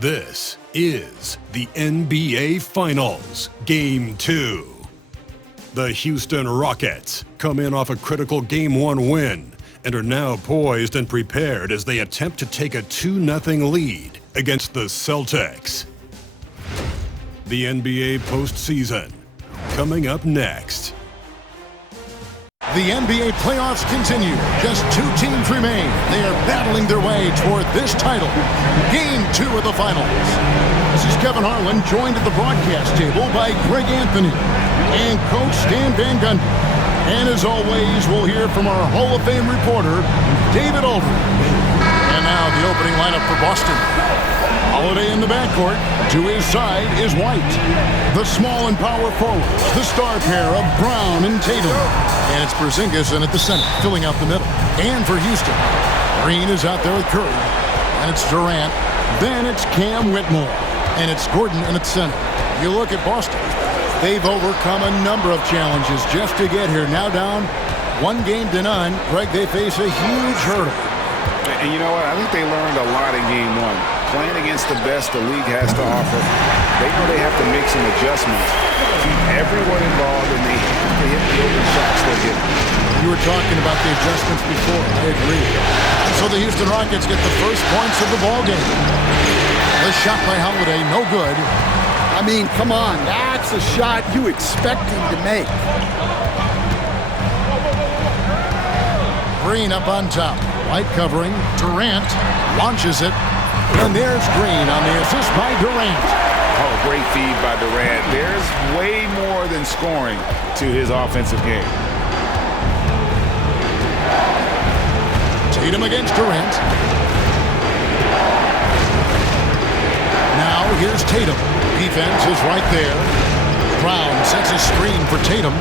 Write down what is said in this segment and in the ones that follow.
This is the NBA Finals, Game 2. The Houston Rockets come in off a critical Game 1 win and are now poised and prepared as they attempt to take a 2-0 lead against the Celtics. The NBA postseason, coming up next. The NBA playoffs continue. Just 2 teams remain. They are battling their way toward this title. Game 2 of the finals. This is Kevin Harlan, joined at the broadcast table by Greg Anthony and Coach Stan Van Gundy. And as always, we'll hear from our Hall of Fame reporter, David Aldridge. And now the opening lineup for Boston. Holiday in the backcourt. To his side is White. The small and power forwards, the star pair of Brown and Tatum. And it's Porzingis in at the center, filling out the middle. And for Houston, Green is out there with Curry. And it's Durant. Then it's Cam Whitmore. And it's Gordon in at center. You look at Boston. They've overcome a number of challenges just to get here. Now down 1-0. Greg, they face a huge hurdle. And you know what? I think they learned a lot in Game 1. Playing against the best the league has to offer, they know they have to make some adjustments, keep everyone involved, and they have to hit the open shots they're getting. You were talking about the adjustments before. I agree. So the Houston Rockets get the first points of the ball game. The shot by Holiday, no good. I mean, come on. That's a shot you expect him to make. Green up on top. White covering. Durant launches it. And there's Green on the assist by Durant. Oh, great feed by Durant. There's way more than scoring to his offensive game. Tatum against Durant. Now here's Tatum. Defense is right there. Brown sets a screen for Tatum.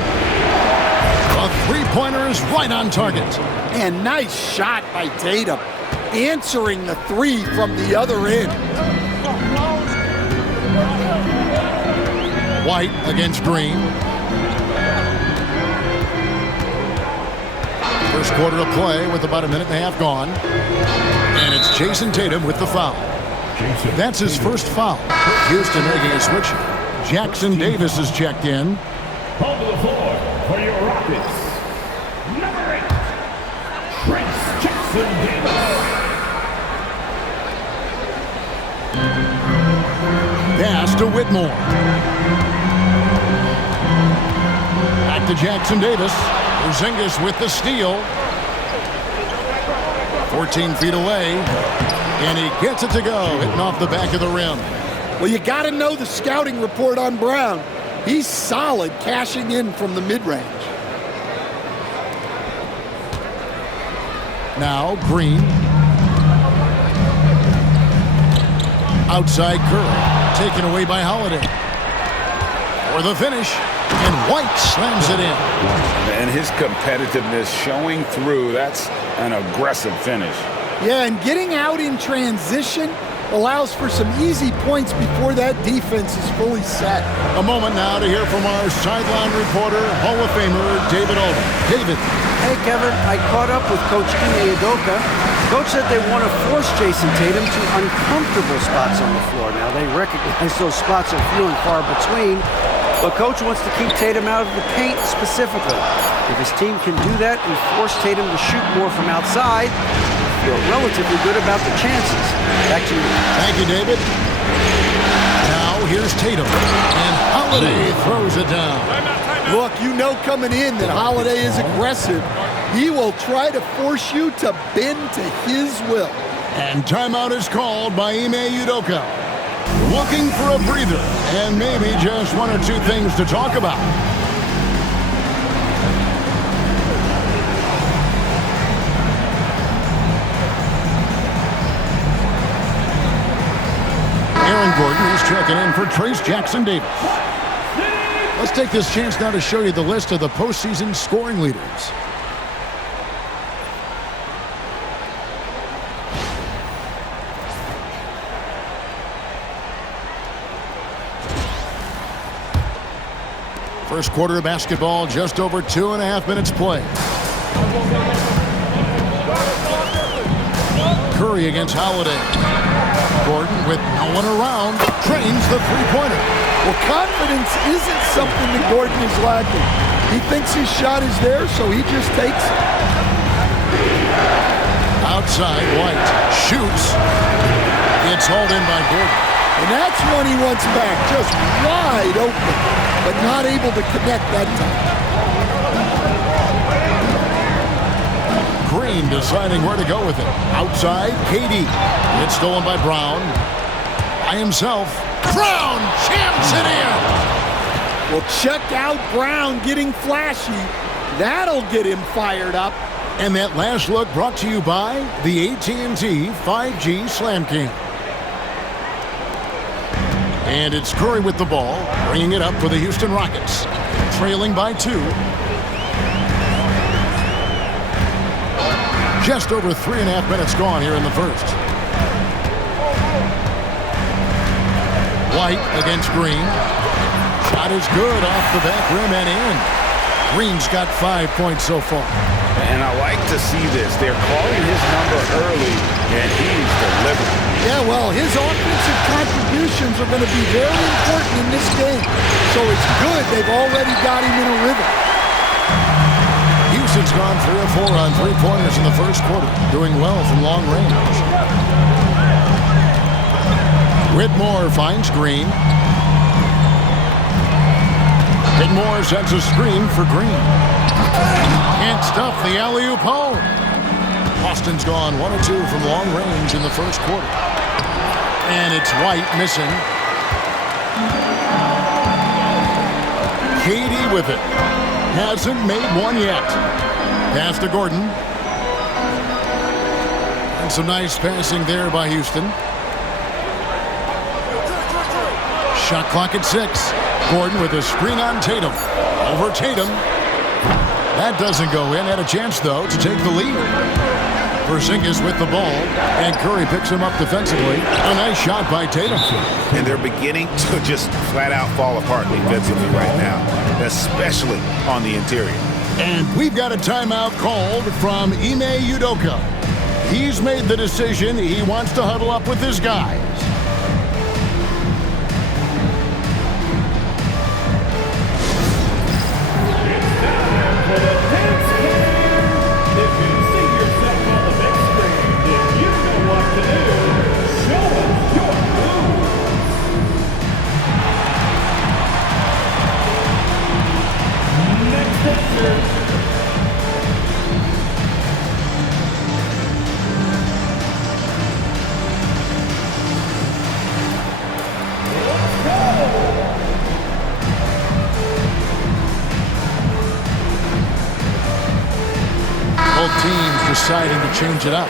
The three-pointer is right on target. And nice shot by Tatum, answering the three from the other end. White against Green. First quarter of play with about 1.5 minutes gone. And it's Jason Tatum with the foul. That's his first foul. Houston making a switch. Jackson Davis is checked in. On the floor for your Rockets, number 8, Prince Jackson Davis. Pass to Whitmore. Back to Jackson Davis. Porzingis with the steal. 14 feet away. And he gets it to go, hitting off the back of the rim. Well, you got to know the scouting report on Brown. He's solid cashing in from the mid-range. Now Green. Outside Curry. Taken away by Holiday. For the finish. And White slams it in. And his competitiveness showing through. That's an aggressive finish. Yeah, and getting out in transition allows for some easy points before that defense is fully set. A moment now to hear from our sideline reporter, Hall of Famer David Aldridge. David. Hey, Kevin, I caught up with Coach Ime Udoka. Coach said they want to force Jason Tatum to uncomfortable spots on the floor. Now, they recognize those spots are few and far between, but Coach wants to keep Tatum out of the paint specifically. If his team can do that and force Tatum to shoot more from outside, feel relatively good about the chances. Back to you. Thank you, David. Now here's Tatum, and Holiday throws it down. Look, you know coming in that Holiday is aggressive. He will try to force you to bend to his will. And timeout is called by Ime Udoka. Looking for a breather, and maybe just 1 or 2 things to talk about. Aaron Gordon is checking in for Trace Jackson Davis. Let's take this chance now to show you the list of the postseason scoring leaders. First quarter of basketball, just over 2.5 minutes play. Curry against Holiday. Gordon, with no one around, trains the three-pointer. Well, confidence isn't something that Gordon is lacking. He thinks his shot is there, so he just takes it. Outside, White shoots. It's hauled in by Gordon. And that's one he wants back, just wide open, but not able to connect that time. Green deciding where to go with it. Outside, KD. It's stolen by Brown. By himself. Brown jams it in. Well, check out Brown getting flashy. That'll get him fired up. And that last look brought to you by the AT&T 5G Slam Cam. And it's Curry with the ball, bringing it up for the Houston Rockets. Trailing by 2. Just over 3.5 minutes gone here in the first. White against Green. Shot is good off the back rim and in. Green's got 5 points so far. And I like to see this. They're calling his number early, and he's delivering. Yeah, well, his offensive contributions are going to be very important in this game. So it's good they've already got him in a rhythm. Houston's gone 3 of 4 on three-pointers in the first quarter, doing well from long range. Whitmore finds Green. Whitmore sends a screen for Green. Can't stuff the alley-oop home. Boston's gone 1 of 2 from long range in the first quarter. And it's White missing. KD with it. Hasn't made one yet. Pass to Gordon. And some nice passing there by Houston. Shot clock at 6. Gordon with a screen on Tatum. Over Tatum. That doesn't go in. Had a chance, though, to take the lead. Porzingis with the ball, and Curry picks him up defensively. A nice shot by Tatum. And they're beginning to just flat-out fall apart defensively right now, especially on the interior. And we've got a timeout called from Ime Udoka. He's made the decision he wants to huddle up with his guys. Both teams deciding to change it up.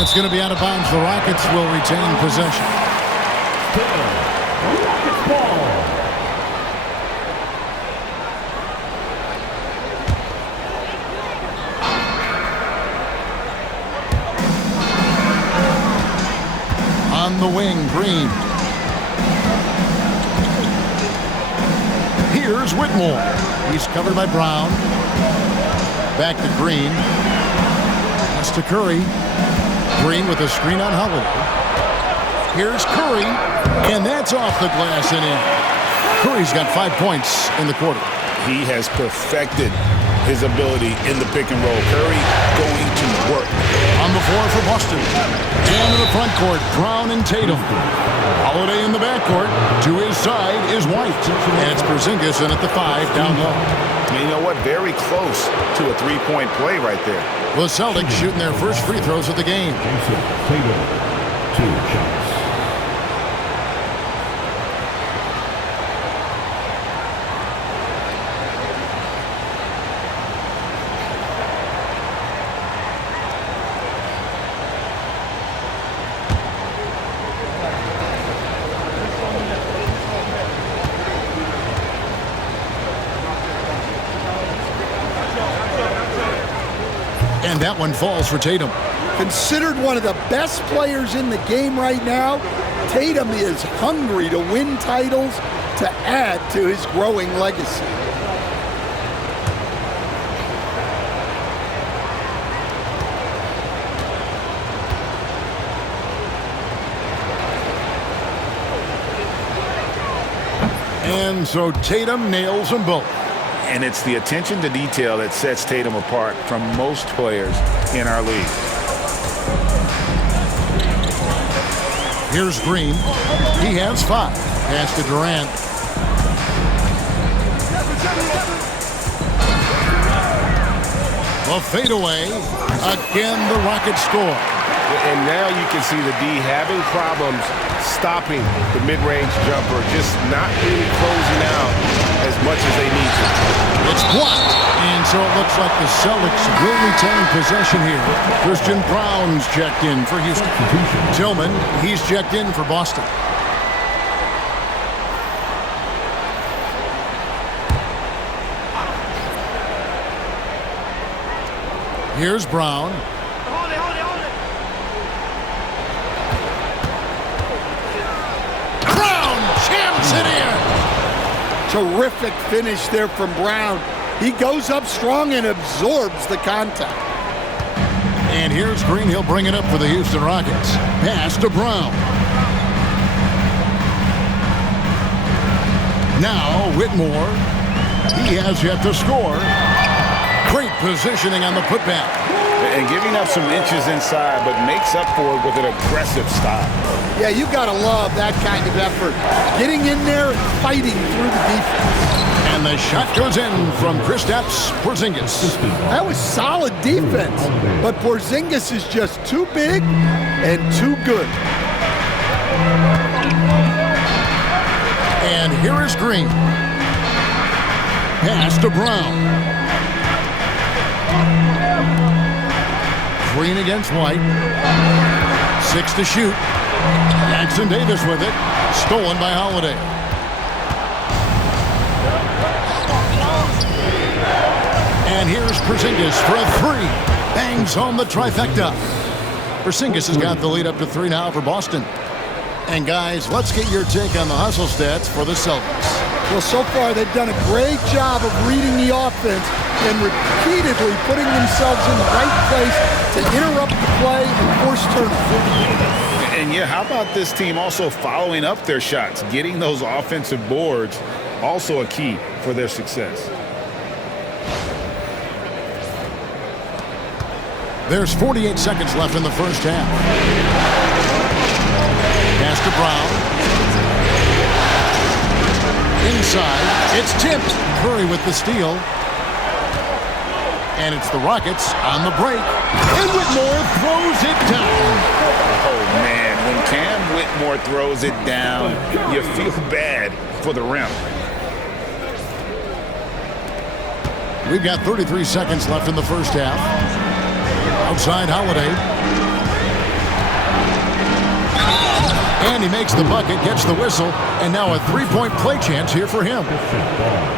It's going to be out of bounds. The Rockets will retain possession. Rockets ball. On the wing, Green. Here's Whitmore. He's covered by Brown. Back to Green. That's to Curry. Green with a screen on Holiday. Here's Curry. And that's off the glass and in. Curry's got 5 points in the quarter. He has perfected his ability in the pick and roll. Curry going to work. On the floor for Boston. Down to the front court, Brown and Tatum. Holiday in the backcourt. To his side is White. And it's Porzingis in at the 5 down low. And you know what? Very close to a three-point play right there. The Celtics shooting their first free throws of the game. Tatum, 2 shots. And that one falls for Tatum. Considered one of the best players in the game right now, Tatum is hungry to win titles to add to his growing legacy. And so Tatum nails them both. And it's the attention to detail that sets Tatum apart from most players in our league. Here's Green. He has 5. Pass to Durant. A fadeaway. Again, the Rockets score. And now you can see the D having problems stopping the mid-range jumper, just not really closing out as much as they need to. It's blocked. And so it looks like the Celtics will retain possession here. Christian Brown's checked in for Houston. Tillman, he's checked in for Boston. Here's Brown. Brown jams it in. Terrific finish there from Brown. He goes up strong and absorbs the contact. And here's Green. He'll bring it up for the Houston Rockets. Pass to Brown. Now Whitmore. He has yet to score. Great positioning on the putback. And giving up some inches inside, but makes up for it with an aggressive style. Yeah, you got to love that kind of effort. Getting in there and fighting through the defense. And the shot goes in from Kristaps Porzingis. That was solid defense, but Porzingis is just too big and too good. And here is Green. Pass to Brown. Green against White. 6 to shoot. Jackson Davis with it. Stolen by Holiday. And here's Porzingis for a 3. Bangs home the trifecta. Porzingis has got the lead up to 3 now for Boston. And guys, let's get your take on the hustle stats for the Celtics. Well, so far they've done a great job of reading the offense and repeatedly putting themselves in the right place to interrupt the play and force turnovers. And yeah, how about this team also following up their shots? Getting those offensive boards, also a key for their success. There's 48 seconds left in the first half. Pass to Brown. Inside, it's tipped. Curry with the steal. And it's the Rockets on the break. And Whitmore throws it down. Oh, man, when Cam Whitmore throws it down, you feel bad for the rim. We've got 33 seconds left in the first half. Outside Holiday. And he makes the bucket, gets the whistle, and now a three-point play chance here for him.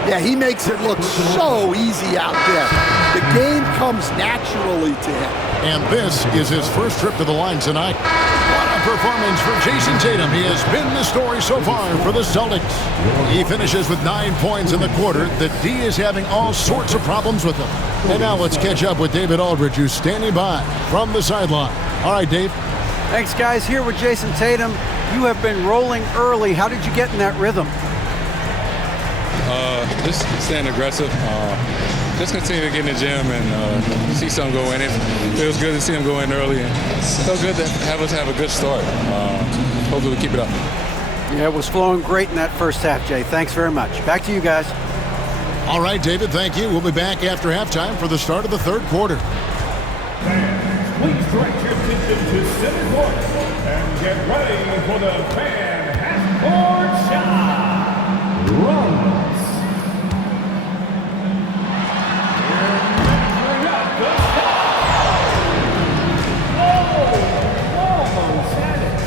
Yeah, he makes it look so easy out there. The game comes naturally to him. And this is his first trip to the line tonight. What a performance for Jason Tatum. He has been the story so far for the Celtics. He finishes with 9 points in the quarter. The D is having all sorts of problems with him. And now let's catch up with David Aldridge, who's standing by from the sideline. All right, Dave. Thanks, guys. Here with Jason Tatum. You have been rolling early. How did you get in that rhythm? Just staying aggressive. Just continue to get in the gym and see something go in. It feels good to see him go in early. And it feels good to have us have a good start. Hopefully we keep it up. Yeah, it was flowing great in that first half, Jay. Thanks very much. Back to you guys. All right, David, thank you. We'll be back after halftime for the start of the third quarter. Fans, please direct your attention to center court and get ready for the fan half-court shot. Runs. Measuring up the almost had it.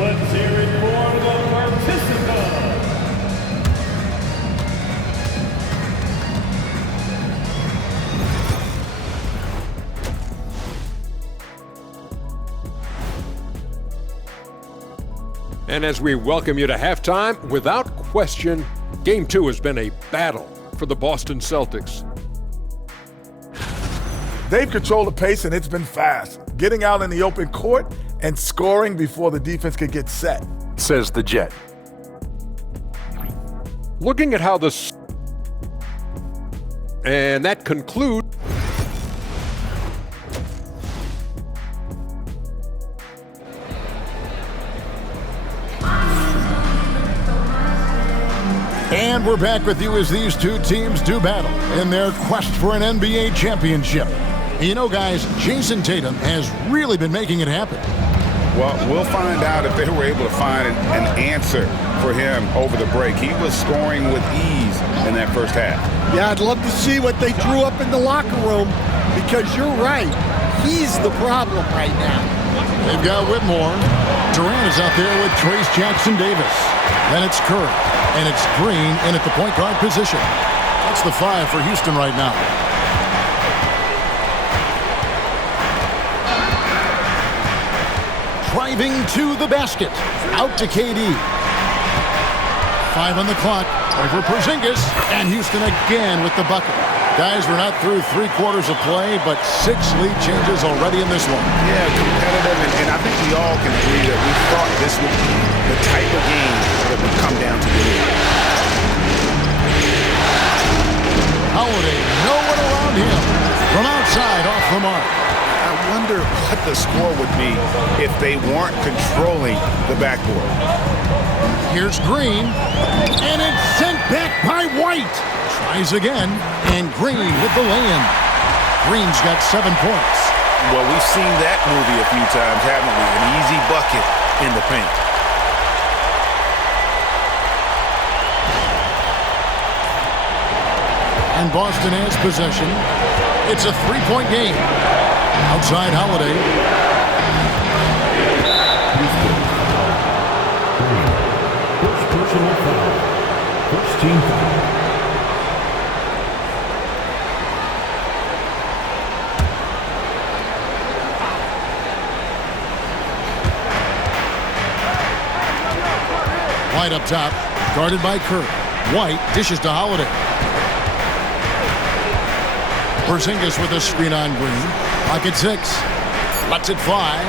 Let's hear it for the participant. And as we welcome you to halftime, without question, Game 2 has been a battle for the Boston Celtics. They've controlled the pace, and it's been fast, getting out in the open court and scoring before the defense could get set, says the Jet. Looking at how and that concludes. And we're back with you as these two teams do battle in their quest for an NBA championship. You know, guys, Jason Tatum has really been making it happen. Well, we'll find out if they were able to find an answer for him over the break. He was scoring with ease in that first half. Yeah, I'd love to see what they drew up in the locker room, because you're right. He's the problem right now. They've got Whitmore. Durant is out there with Trayce Jackson-Davis. Then it's Curry, and it's Green in at the point guard position. That's the 5 for Houston right now. Driving to the basket. Out to KD. 5 on the clock. Over Porzingis. And Houston again with the bucket. Guys, we're not through 3 quarters of play, but 6 lead changes already in this one. Yeah, competitive, and I think we all can agree that we thought this would be the type of game that would come down to the end. Holiday, no one around him. From outside, off the mark. I wonder what the score would be if they weren't controlling the backboard. Here's Green, and it's sent back by White. Tries again, and Green with the lay-in. Green's got 7 points. Well, we've seen that movie a few times, haven't we? An easy bucket in the paint. And Boston has possession. It's a 3-point game. Outside Holiday. First personal foul. First team foul. White up top, guarded by Curry. White dishes to Holiday. Porzingis with a screen on Green. Pocket 6. Lets it fly.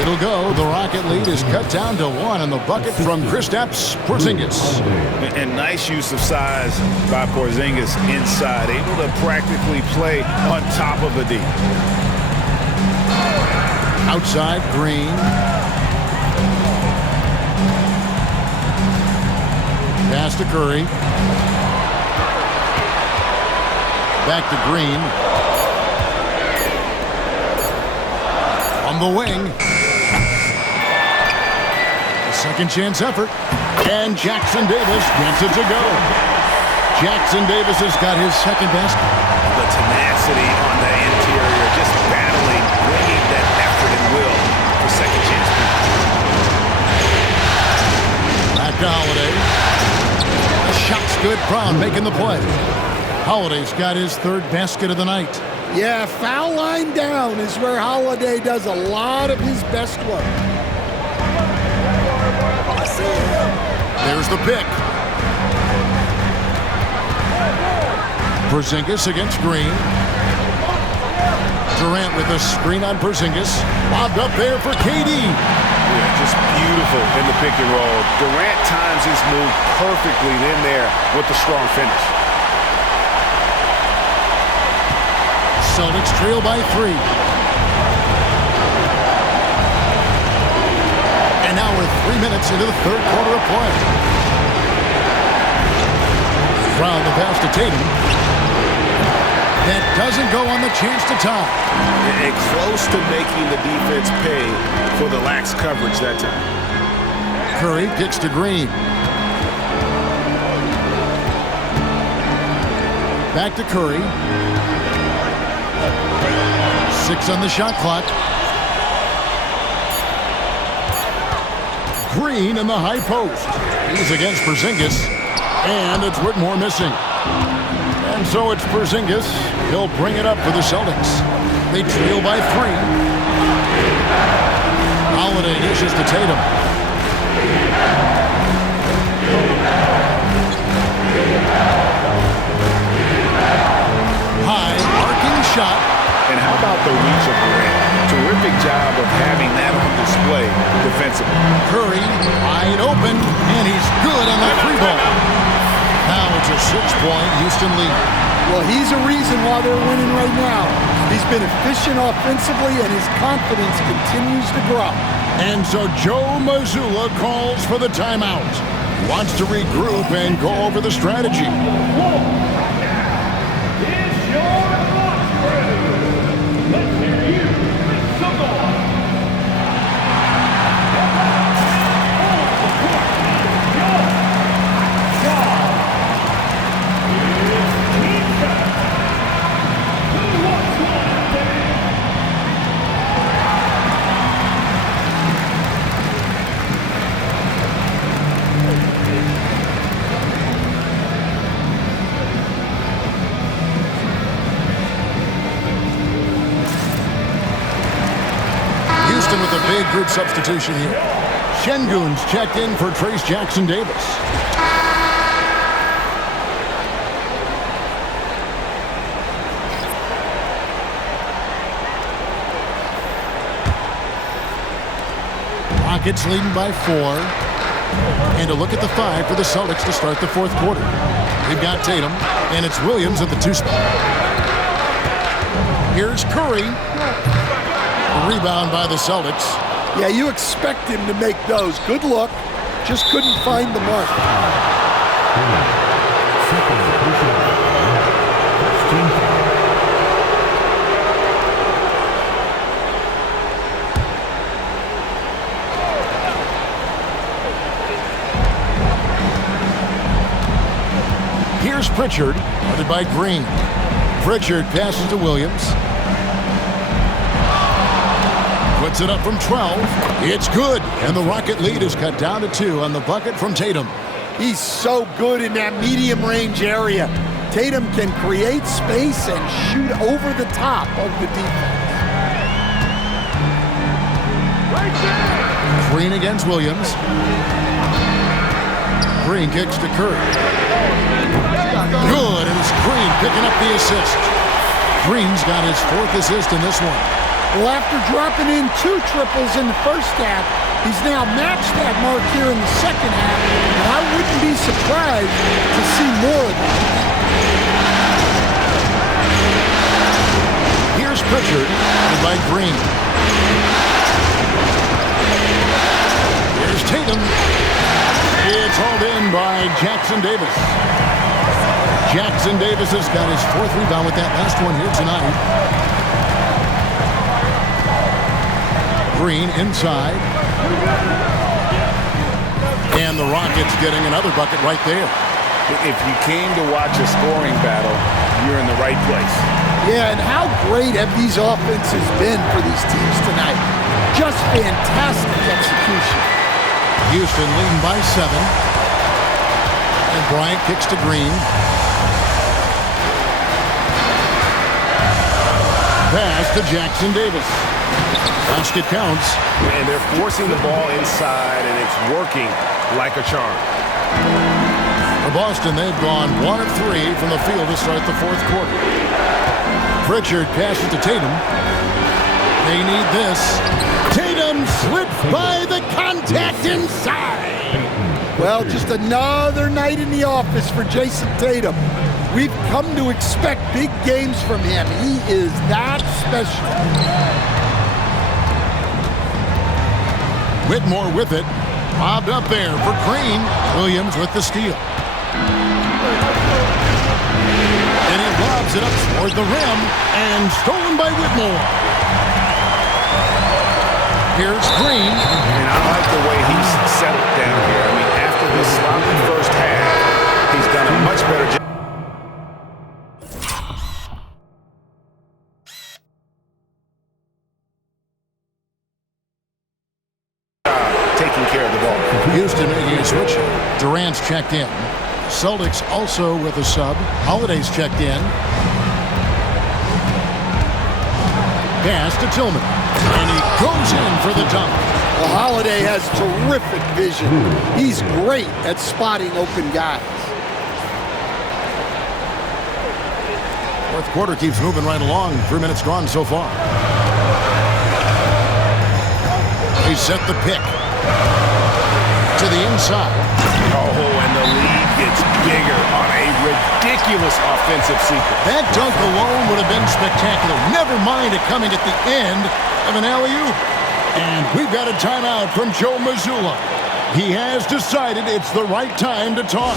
It'll go. The Rocket lead is cut down to 1 on the bucket from Kristaps Porzingis. And nice use of size by Porzingis inside. Able to practically play on top of the D. Outside, Green. Pass to Curry. Back to Green. On the wing. A second chance effort. And Jackson-Davis gets it to go. Jackson-Davis has got his second basket. The tenacity on the interior, just battling, bringing that effort and will for second chance points. Back to Holiday. The shot's good. Brown making the play. Holiday's got his 3rd basket of the night. Yeah, foul line down is where Holiday does a lot of his best work. There's the pick. Porzingis against Green. Durant with a screen on Porzingis. Lobbed up there for KD. Yeah, just beautiful in the pick and roll. Durant times his move perfectly in there with the strong finish. Celtics trail by 3. And now we're 3 minutes into the 3rd quarter of play. Brown the pass to Tatum. That doesn't go on the chance to tie. And close to making the defense pay for the lax coverage that time. Curry gets to Green. Back to Curry. 6 on the shot clock. Green in the high post. He's against Porzingis. And it's Whitmore missing. And so it's Porzingis. He'll bring it up for the Celtics. They trail by 3. Holiday dishes to Tatum. shot. And how about the reach of Durant? Terrific job of having that on display defensively. Curry wide open, and he's good on that free ball. Now it's a 6-point Houston lead. Well, he's a reason why they're winning right now. He's been efficient offensively, and his confidence continues to grow. And so Joe Mazzulla calls for the timeout. He wants to regroup and go over the strategy. With a big group substitution here. Şengün's checked in for Trayce Jackson-Davis. Rockets leading by 4. And a look at the 5 for the Celtics to start the fourth quarter. We've got Tatum, and it's Williams at the 2 spot. Here's Curry. Rebound by the Celtics. Yeah, you expect him to make those. Good look. Just couldn't find the mark. Here's Pritchard, guarded by Green. Pritchard passes to Williams. Puts it up from 12. It's good. And the Rocket lead is cut down to 2 on the bucket from Tatum. He's so good in that medium range area. Tatum can create space and shoot over the top of the defense. Green against Williams. Green kicks to Curry. Good, and it's Green picking up the assist. Green's got his 4th assist in this one. Well, after dropping in 2 triples in the first half, he's now matched that mark here in the second half, and I wouldn't be surprised to see more of that. Here's Pritchard, by Green. Here's Tatum. It's hauled in by Jackson-Davis. Jackson-Davis has got his 4th rebound with that last one here tonight. Green inside. And the Rockets getting another bucket right there. If you came to watch a scoring battle, you're in the right place. Yeah, and how great have these offenses been for these teams tonight? Just fantastic execution. Houston leading by 7. And Bryant kicks to Green. Pass to Jackson-Davis. Basket counts. And they're forcing the ball inside, and it's working like a charm. For Boston, they've gone 1 of 3 from the field to start the fourth quarter. Pritchard passes to Tatum. They need this. Tatum slips by the contact inside. Well, just another night in the office for Jason Tatum. We've come to expect big games from him. He is that special. Whitmore with it. Bobbed up there for Green. Williams with the steal. And he lobs it up toward the rim and stolen by Whitmore. Here's Green. And I like the way he's settled down here. I mean, after this sloppy first half, he's done a much better job. Taking care of the ball. Houston making a switch. Durant's checked in. Celtics also with a sub. Holiday's checked in. Pass to Tillman. And he goes in for the dunk. Well, Holiday has terrific vision. He's great at spotting open guys. Fourth quarter keeps moving right along. 3 minutes gone so far. They set the pick to the inside. Oh, and the lead gets bigger on a ridiculous offensive sequence. That dunk alone would have been spectacular. Never mind it coming at the end of an alley-oop. And we've got a timeout from Joe Mazzulla. He has decided it's the right time to talk.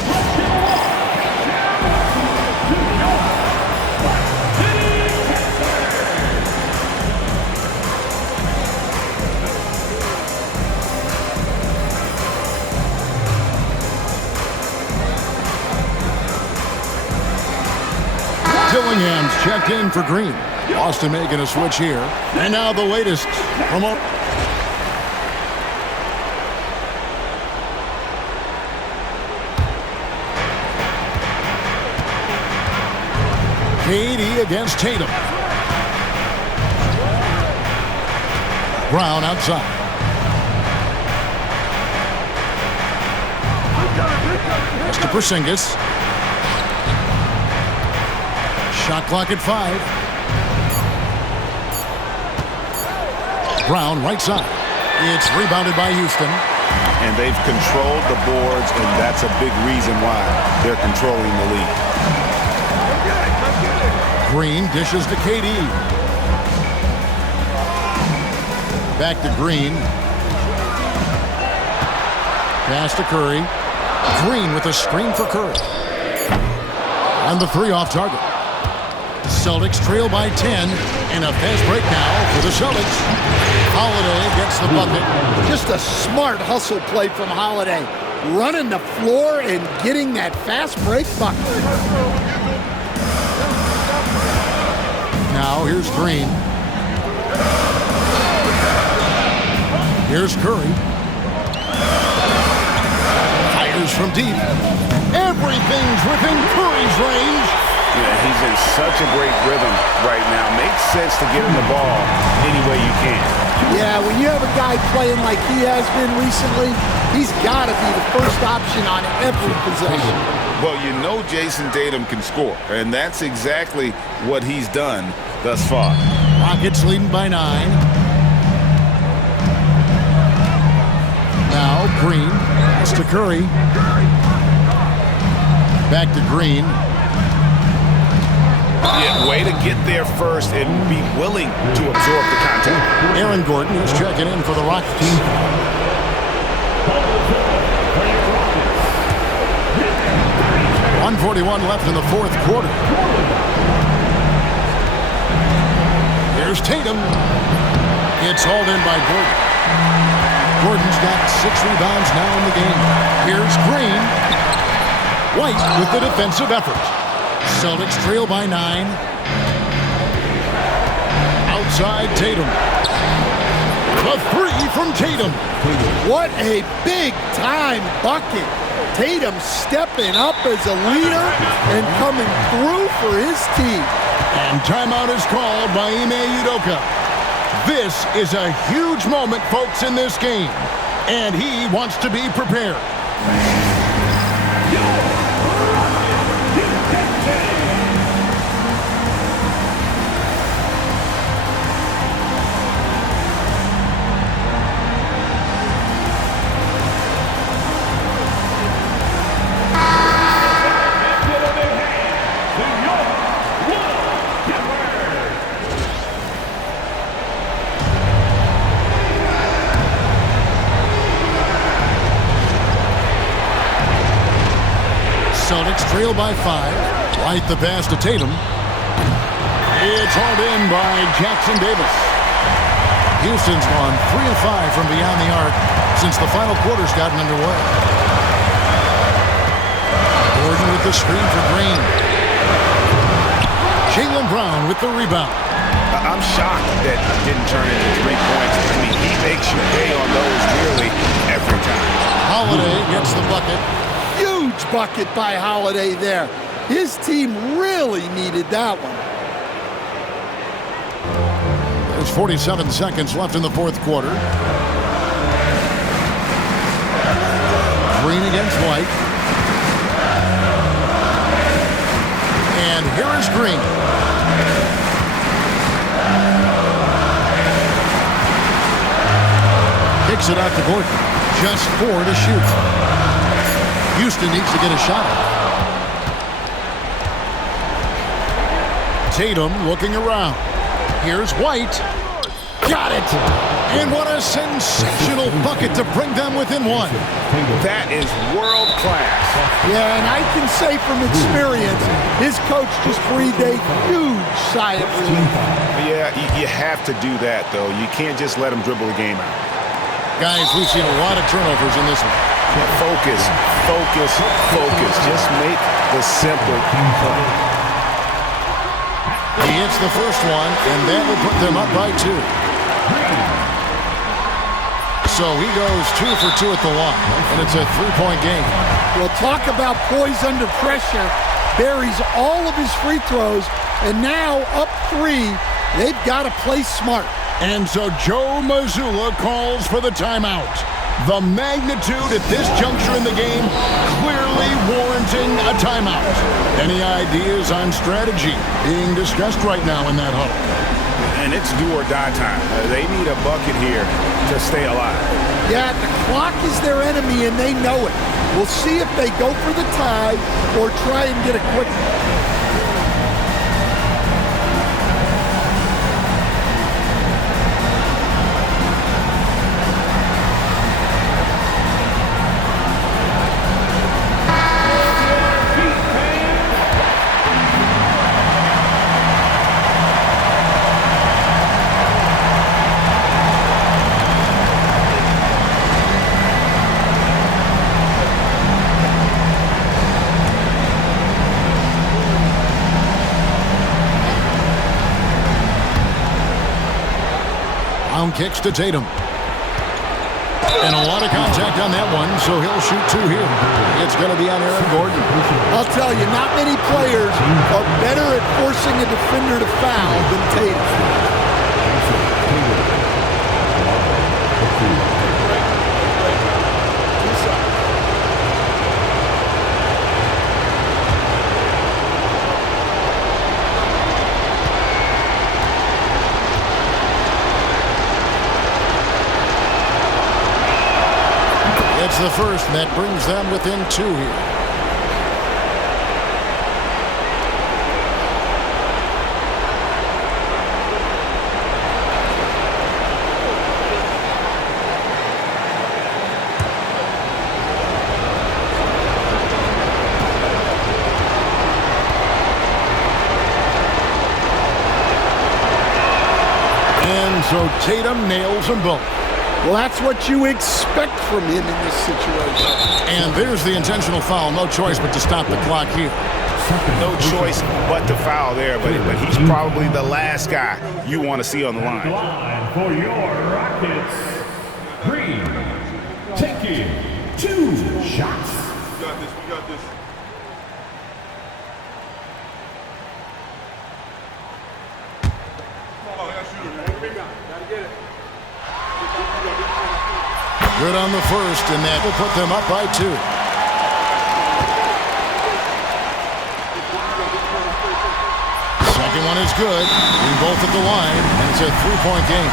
Dillingham's checked in for Green. Boston making a switch here. And now the latest from KD against Tatum. Brown outside. Pass to Porzingis. Shot clock at 5. Brown right side. It's rebounded by Houston. And they've controlled the boards, and that's a big reason why they're controlling the lead. Green dishes to KD. Back to Green. Pass to Curry. Green with a screen for Curry. And the 3 off target. Celtics trail by 10, and a fast break now for the Celtics. Holiday gets the bucket. Just a smart hustle play from Holiday. Running the floor and getting that fast break bucket. Now here's Green. Here's Curry. Fires from deep. Everything's within Curry's range. Yeah, he's in such a great rhythm right now. Makes sense to get him the ball any way you can. Yeah, when you have a guy playing like he has been recently, he's got to be the first option on every possession. Well, you know Jason Tatum can score, and that's exactly what he's done thus far. Rockets leading by 9. Now Green. It's to Curry. Back to Green. Yeah, way to get there first and be willing to absorb the contact. Aaron Gordon is checking in for the Rockets. 1:41 left in the fourth quarter. Here's Tatum. It's hauled in by Gordon. Gordon's got 6 rebounds now in the game. Here's Green. White with the defensive effort. Celtics trail by 9. Outside Tatum. The 3 from Tatum. What a big-time bucket. Tatum stepping up as a leader and coming through for his team. And timeout is called by Ime Udoka. This is a huge moment, folks, in this game. And he wants to be prepared. Celtics trail by 5. White the pass to Tatum. It's hauled in by Jackson Davis. Houston's gone 3 of 5 from beyond the arc since the final quarter's gotten underway. Gordon with the screen for Green. Jaylen Brown with the rebound. I'm shocked that it didn't turn into 3 points. I mean, he makes you pay on those nearly every time. Holiday gets the bucket. Huge bucket by Holiday there. His team really needed that one. There's 47 seconds left in the fourth quarter. Green against White. And here is Green. Kicks it out to Gordon. Just 4 to shoot. Houston needs to get a shot. Tatum looking around. Here's White. Got it! And what a sensational bucket to bring them within 1. That is world class. Yeah, and I can say from experience, his coach just breathed a huge sigh of relief. Yeah, you have to do that, though. You can't just let him dribble the game out. Guys, we've seen a lot of turnovers in this one. Focus, focus, focus. Just make the simple play. He hits the first one, and that will put them up by 2. So he goes 2 for 2 at the line, and it's a 3-point game. Well, talk about poise under pressure. Buries all of his free throws, and now up 3. They've got to play smart. And so Joe Mazzulla calls for the timeout. The magnitude at this juncture in the game clearly warranting a timeout. Any ideas on strategy being discussed right now in that huddle? And it's do or die time. They need a bucket here to stay alive. Yeah, the clock is their enemy, and they know it. We'll see if they go for the tie or try and get a quick one. Kicks to Tatum. And a lot of contact on that one, so he'll shoot 2 here. It's going to be on Aaron Gordon. I'll tell you, not many players are better at forcing a defender to foul than Tatum. The first, and that brings them within 2 here. And so Tatum nails them both. Well, that's what you expect from him in this situation. And there's the intentional foul. No choice but to stop the clock here. No choice but to foul there, but he's probably the last guy you want to see on the line. Line for your Rockets. Green taking 2 shots. We got this. We got this. Oh, yeah, shooter. Gotta get it. Good on the first, and that will put them up by 2. Second one is good. They're both at the line, and it's a 3-point game.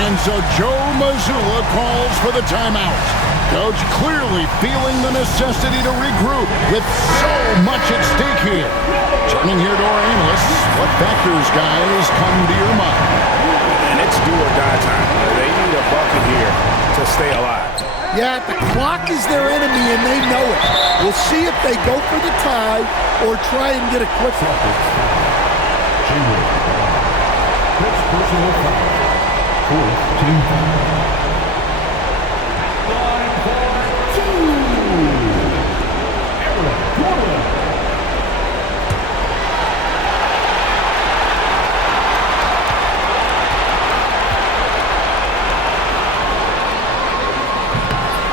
And so Joe Mazzulla calls for the timeout. Coach clearly feeling the necessity to regroup with so much at stake here. Turning here to our analysts, what factors, guys, come to your mind? And it's do or die time. They need a bucket here to stay alive. Yeah, the clock is their enemy, and they know it. We'll see if they go for the tie or try and get a quick one. First personal foul. 4th team foul. Line for 2. Aaron Gordon.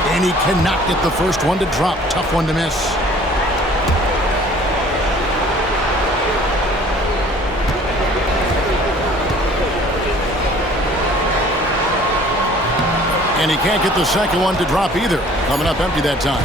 And he cannot get the first one to drop. Tough one to miss. And he can't get the second one to drop either. Coming up empty that time.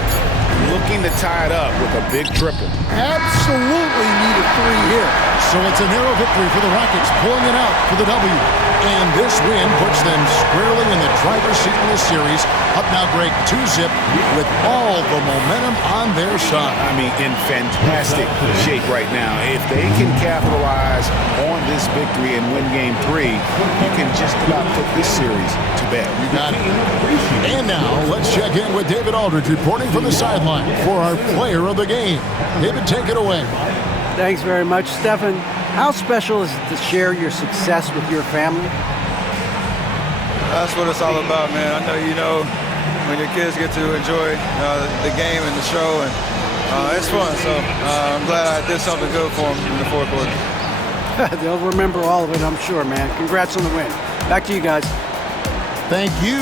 looking to tie it up with a big triple. Absolutely need a 3 here. So it's a narrow victory for the Rockets, pulling it out for the W. And this win puts them squarely in the driver's seat in this series. Up now, Greg, 2-zip with all the momentum on their side. I mean, in fantastic shape right now. If they can capitalize on this victory and win Game 3, you can just about put this series to bed. You got it. And now, let's check in with David Aldridge reporting from the sideline for our player of the game. David, take it away. Thanks very much, Stephen. How special is it to share your success with your family? That's what it's all about, man. I know you know when your kids get to enjoy the game and the show, and it's fun. So I'm glad I did something good for them in the fourth quarter. They'll remember all of it, I'm sure, man. Congrats on the win. Back to you guys. Thank you.